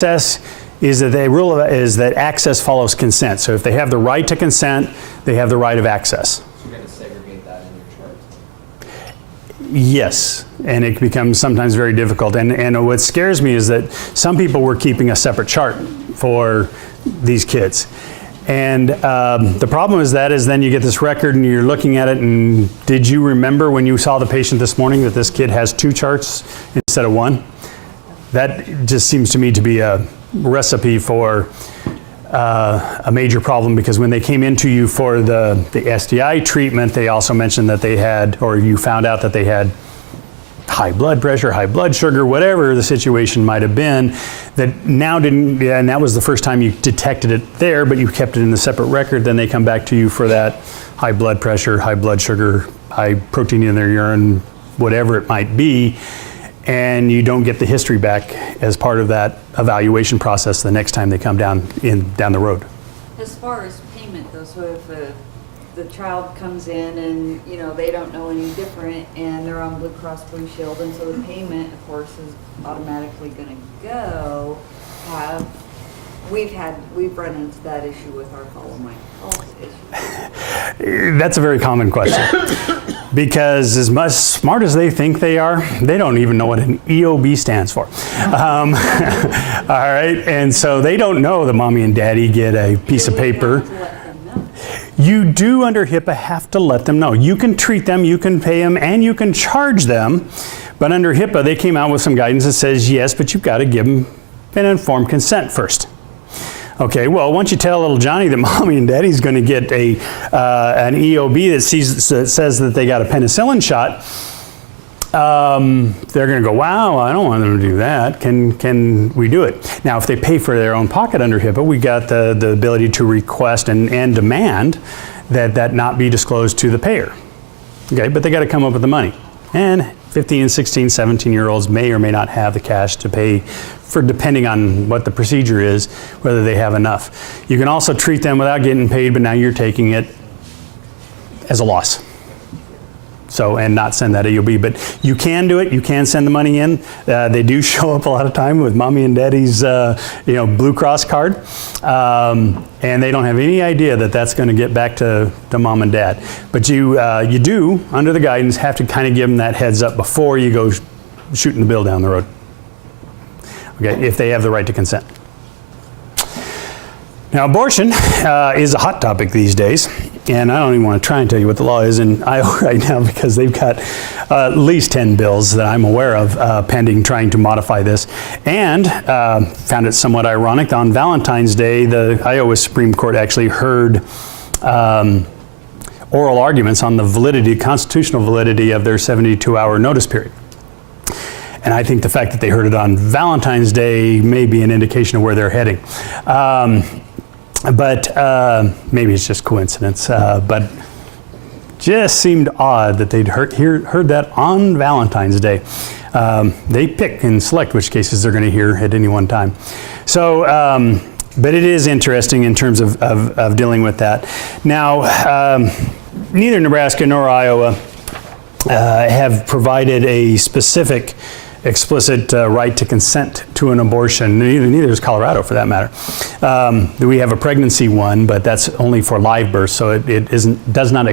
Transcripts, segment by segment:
Access is that the rule is that access follows consent. So if they have the right to consent, they have the right of access. So you're going to segregate that in your charts? Yes, and it becomes sometimes very difficult. And what scares me is that some people were keeping a separate chart for these kids. And the problem is then you get this record and you're looking at it, and did you remember when you saw the patient this morning that this kid has 2 charts instead of 1? That just seems to me to be a recipe for a major problem, because when they came into you for the STI treatment, they also mentioned that they had, or you found out that they had high blood pressure, high blood sugar, whatever the situation might have been, that now didn't, and that was the first time you detected it there, but you kept it in the separate record. Then they come back to you for that high blood pressure, high blood sugar, high protein in their urine, whatever it might be, and you don't get the history back as part of that evaluation process the next time they come down the road. As far as payment though, so if the child comes in and they don't know any different and they're on Blue Cross Blue Shield, and so the payment of course is automatically going to go, we've run into that issue with our Follow My Pulse issue. That's a very common question, because as much smart as they think they are, they don't even know what an EOB stands for. All right, and so they don't know that mommy and daddy get a piece of paper. You do under HIPAA have to let them know. You can treat them, you can pay them, and you can charge them, but under HIPAA they came out with some guidance that says yes, but you've got to give them an informed consent first. Okay, well, once you tell little Johnny that mommy and daddy's going to get an EOB that says that they got a penicillin shot, they're going to go, wow, I don't want them to do that. Can we do it? Now, if they pay for their own pocket under HIPAA, we got the ability to request and demand that not be disclosed to the payer. Okay, but they got to come up with the money. And 15, 16, 17-year-olds may or may not have the cash to pay for, depending on what the procedure is, whether they have enough. You can also treat them without getting paid, but now you're taking it as a loss. So, and not send that EOB, but you can do it. You can send the money in. They do show up a lot of time with mommy and daddy's, Blue Cross card, and they don't have any idea that that's going to get back to mom and dad. But you do, under the guidance, have to kind of give them that heads up before you go shooting the bill down the road. Okay, if they have the right to consent. Now, abortion is a hot topic these days, and I don't even want to try and tell you what the law is in Iowa right now, because they've got at least 10 bills that I'm aware of pending trying to modify this. And found it somewhat ironic, on Valentine's Day, the Iowa Supreme Court actually heard oral arguments on the constitutional validity of their 72-hour notice period. And I think the fact that they heard it on Valentine's Day may be an indication of where they're heading. But maybe it's just coincidence, but just seemed odd that they'd heard that on Valentine's Day. They pick and select which cases they're going to hear at any one time. So, but it is interesting in terms of dealing with that. Now, neither Nebraska nor Iowa have provided a specific explicit right to consent to an abortion. Neither is Colorado, for that matter. We have a pregnancy one, but that's only for live births, so it does not,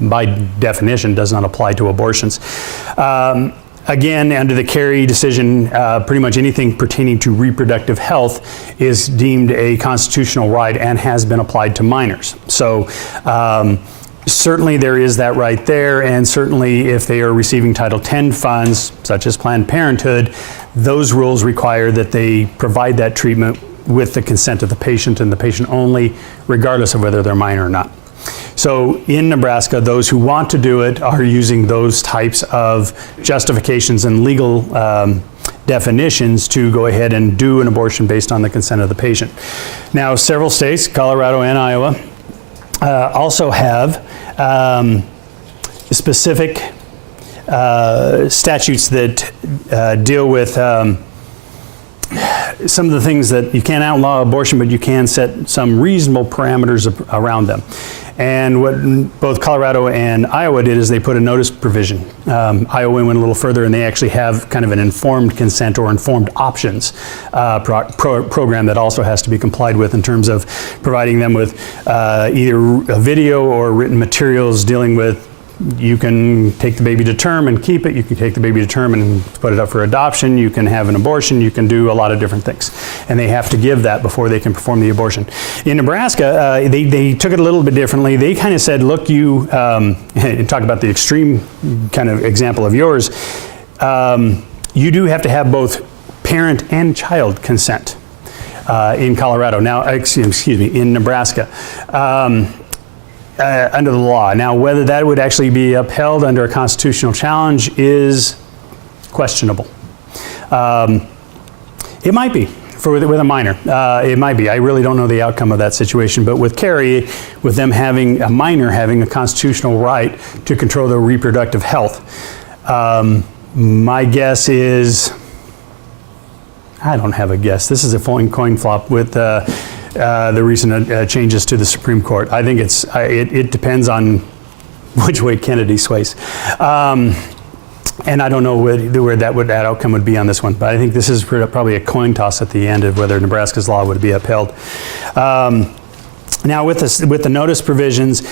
by definition, does not apply to abortions. Again, under the Kerry decision, pretty much anything pertaining to reproductive health is deemed a constitutional right and has been applied to minors. So. Certainly there is that right there, and certainly if they are receiving Title X funds, such as Planned Parenthood, those rules require that they provide that treatment with the consent of the patient and the patient only, regardless of whether they're minor or not. So in Nebraska, those who want to do it are using those types of justifications and legal definitions to go ahead and do an abortion based on the consent of the patient. Now, several states, Colorado and Iowa, also have specific statutes that deal with some of the things that you can't outlaw abortion, but you can set some reasonable parameters around them. And what both Colorado and Iowa did is they put a notice provision. Iowa went a little further, and they actually have kind of an informed consent or informed options program that also has to be complied with in terms of providing them with either a video or written materials dealing with, you can take the baby to term and keep it, you can take the baby to term and put it up for adoption, you can have an abortion, you can do a lot of different things. And they have to give that before they can perform the abortion. In Nebraska, they took it a little bit differently. They kind of said, look, you, and talk about the extreme kind of example of yours, you do have to have both parent and child consent in Colorado. Now, excuse me, in Nebraska. Under the law. Now, whether that would actually be upheld under a constitutional challenge is questionable. It might be with a minor. It might be. I really don't know the outcome of that situation. But with Kerry, with them having a minor having a constitutional right to control their reproductive health, my guess is, I don't have a guess. This is a coin flop with the recent changes to the Supreme Court. I think it depends on which way Kennedy sways. And I don't know where that outcome would be on this one, but I think this is probably a coin toss at the end of whether Nebraska's law would be upheld. Now with the notice provisions,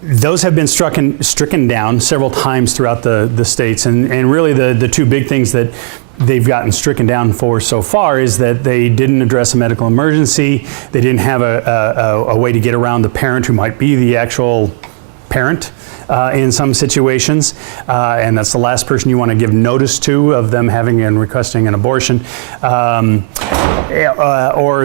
those have been stricken down several times throughout the states, and really the two big things that they've gotten stricken down for so far is that they didn't address a medical emergency, they didn't have a way to get around the parent who might be the actual parent in some situations, and that's the last person you want to give notice to of them having and requesting an abortion, or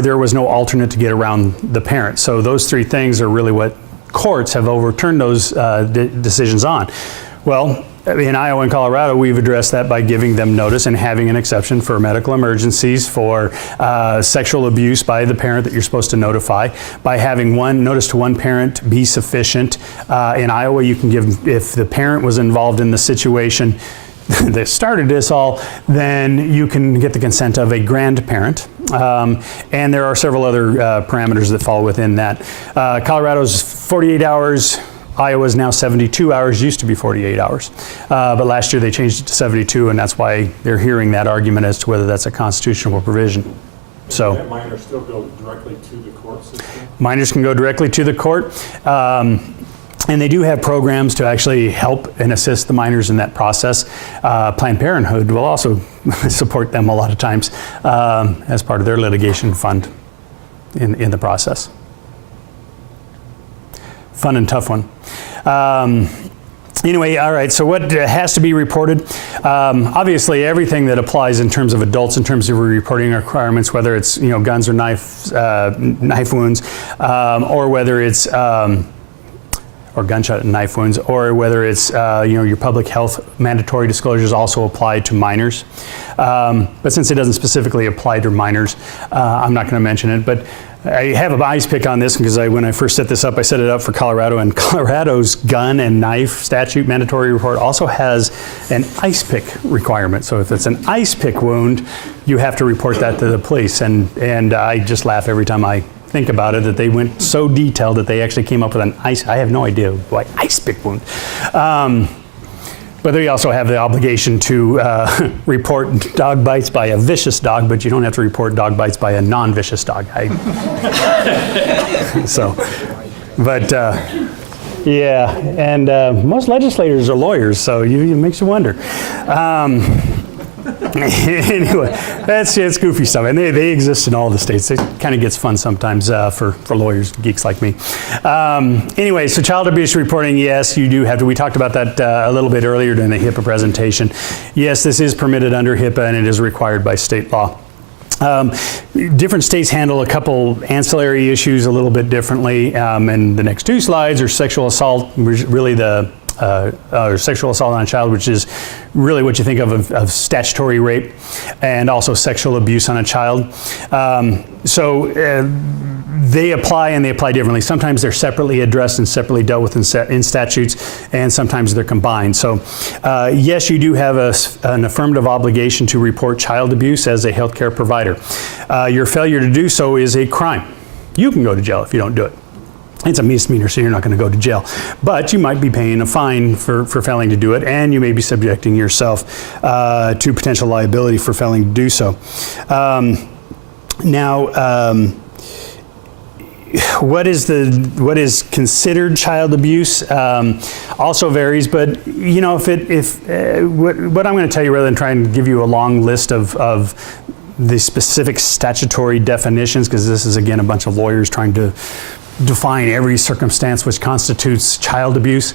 there was no alternate to get around the parent. So those three things are really what courts have overturned those decisions on. Well, in Iowa and Colorado, we've addressed that by giving them notice and having an exception for medical emergencies, for sexual abuse by the parent that you're supposed to notify, by having one notice to one parent be sufficient. In Iowa, you can give, if the parent was involved in the situation that started this all, then you can get the consent of a grandparent. And there are several other parameters that fall within that. Colorado's 48 hours. Iowa's now 72 hours, used to be 48 hours. But last year they changed it to 72, and that's why they're hearing that argument as to whether that's a constitutional provision. So can minors still go directly to the court system? Minors can go directly to the court. And they do have programs to actually help and assist the minors in that process. Planned Parenthood will also support them a lot of times as part of their litigation fund in the process. Fun and tough one. Anyway, all right, so what has to be reported? Obviously, everything that applies in terms of adults, in terms of reporting requirements, whether it's guns or knife wounds, or whether it's or gunshot and knife wounds, or whether it's your public health mandatory disclosures also apply to minors. But since it doesn't specifically apply to minors, I'm not going to mention it. But I have a bias pick on this because when I first set this up, I set it up for Colorado, and Colorado's gun and knife statute mandatory report also has an ice pick requirement. So if it's an ice pick wound, you have to report that to the police. And I just laugh every time I think about it that they went so detailed that they actually came up with an ice. I have no idea why ice pick wound. But they also have the obligation to report dog bites by a vicious dog, but you don't have to report dog bites by a non-vicious dog. Yeah, and most legislators are lawyers, so it makes you wonder. Anyway, it's goofy stuff, and they exist in all the states. It kind of gets fun sometimes for lawyers, geeks like me. Anyway, so child abuse reporting, yes, you do have to. We talked about that a little bit earlier during the HIPAA presentation. Yes, this is permitted under HIPAA, and it is required by state law. Different states handle a couple ancillary issues a little bit differently, and the next two slides are sexual assault, really or sexual assault on a child, which is really what you think of statutory rape, and also sexual abuse on a child. They apply, and they apply differently. Sometimes they're separately addressed and separately dealt with in statutes, and sometimes they're combined. So yes, you do have an affirmative obligation to report child abuse as a healthcare provider. Your failure to do so is a crime. You can go to jail if you don't do it. It's a misdemeanor, so you're not going to go to jail. But you might be paying a fine for failing to do it, and you may be subjecting yourself to potential liability for failing to do so. What is considered child abuse also varies, but you know, what I'm going to tell you, rather than trying to give you a long list of the specific statutory definitions, because this is again a bunch of lawyers trying to define every circumstance which constitutes child abuse.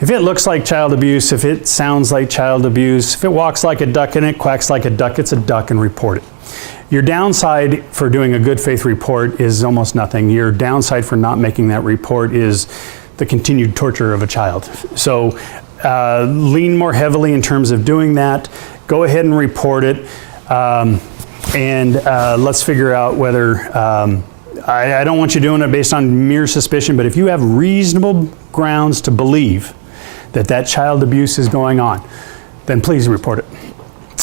If it looks like child abuse, if it sounds like child abuse, if it walks like a duck and it quacks like a duck, it's a duck, and report it. Your downside for doing a good faith report is almost nothing. Your downside for not making that report is the continued torture of a child. So lean more heavily in terms of doing that. Go ahead and report it. And let's figure out whether, I don't want you doing it based on mere suspicion, but if you have reasonable grounds to believe that that child abuse is going on, then please report it.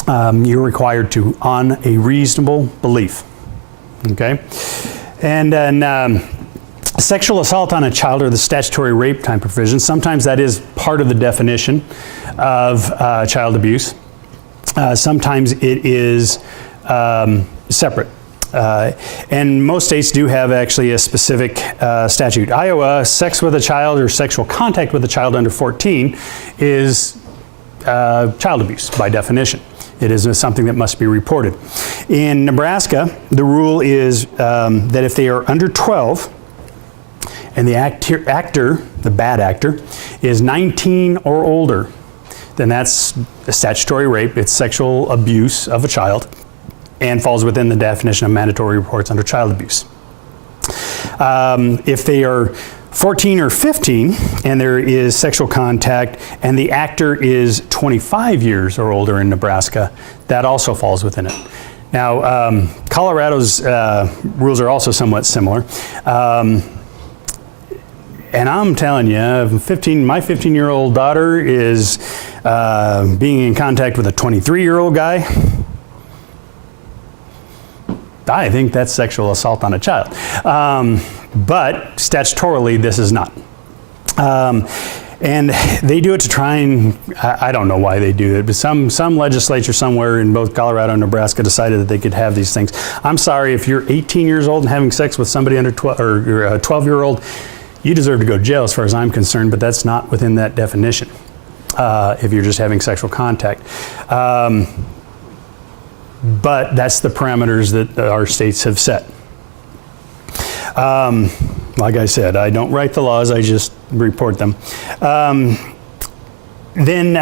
You're required to, on a reasonable belief. Okay? And then sexual assault on a child, or the statutory rape time provision, sometimes that is part of the definition of child abuse. Sometimes it is separate. And most states do have actually a specific statute. Iowa, sex with a child or sexual contact with a child under 14 is child abuse by definition. It is something that must be reported. In Nebraska, the rule is that if they are under 12 and the actor, the bad actor, is 19 or older, then that's a statutory rape. It's sexual abuse of a child, and falls within the definition of mandatory reports under child abuse. If they are 14 or 15 and there is sexual contact and the actor is 25 years or older in Nebraska, that also falls within it. Now, Colorado's rules are also somewhat similar. And I'm telling you, my 15-year-old daughter is being in contact with a 23-year-old guy. I think that's sexual assault on a child. But statutorily, this is not. And they do it to try and, I don't know why they do it, but some legislature somewhere in both Colorado and Nebraska decided that they could have these things. I'm sorry, if you're 18 years old and having sex with somebody under 12, or you're a 12-year-old, you deserve to go to jail as far as I'm concerned, but that's not within that definition if you're just having sexual contact. But that's the parameters that our states have set. Like I said, I don't write the laws, I just report them. Then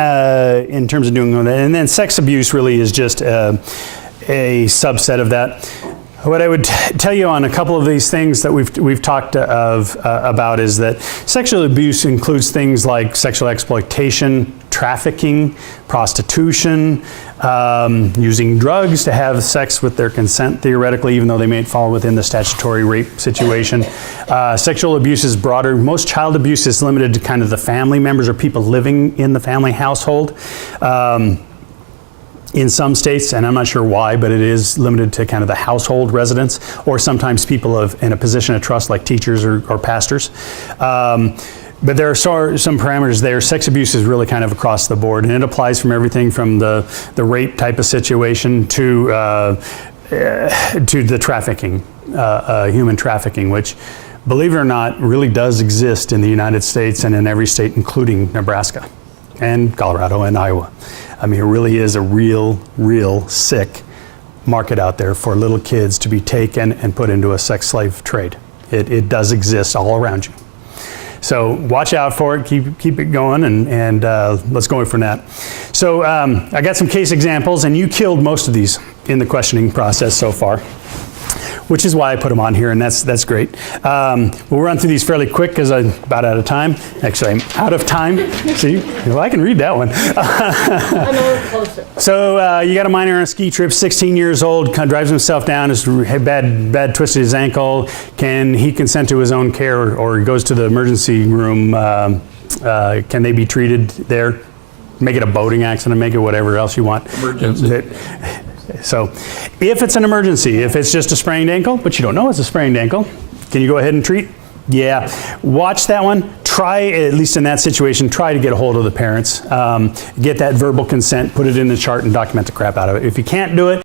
in terms of doing that, and then sex abuse really is just a subset of that. What I would tell you on a couple of these things that we've talked about is that sexual abuse includes things like sexual exploitation, trafficking, prostitution, using drugs to have sex with their consent, theoretically, even though they may fall within the statutory rape situation. Sexual abuse is broader. Most child abuse is limited to kind of the family members or people living in the family household. In some states, and I'm not sure why, but it is limited to kind of the household residents, or sometimes people in a position of trust like teachers or pastors. But there are some parameters there. Sex abuse is really kind of across the board, and it applies from everything from the rape type of situation to the trafficking, human trafficking, which, believe it or not, really does exist in the United States and in every state, including Nebraska and Colorado and Iowa. I mean, it really is a real sick market out there for little kids to be taken and put into a sex slave trade. It does exist all around you. So watch out for it, keep it going, and let's go from that. So I got some case examples, and you killed most of these in the questioning process so far, which is why I put them on here, and that's great. We'll run through these fairly quick because I'm about out of time. Actually, I'm out of time. See, well, I can read that one. I'm a little closer. So you got a minor on a ski trip, 16 years old, kind of drives himself down, has bad twisted his ankle. Can he consent to his own care, or he goes to the emergency room? Can they be treated there? Make it a boating accident, make it whatever else you want. Emergency. So if it's an emergency, if it's just a sprained ankle, but you don't know it's a sprained ankle, can you go ahead and treat? Yeah, watch that one. Try, at least in that situation, try to get a hold of the parents. Get that verbal consent, put it in the chart, and document the crap out of it. If you can't do it,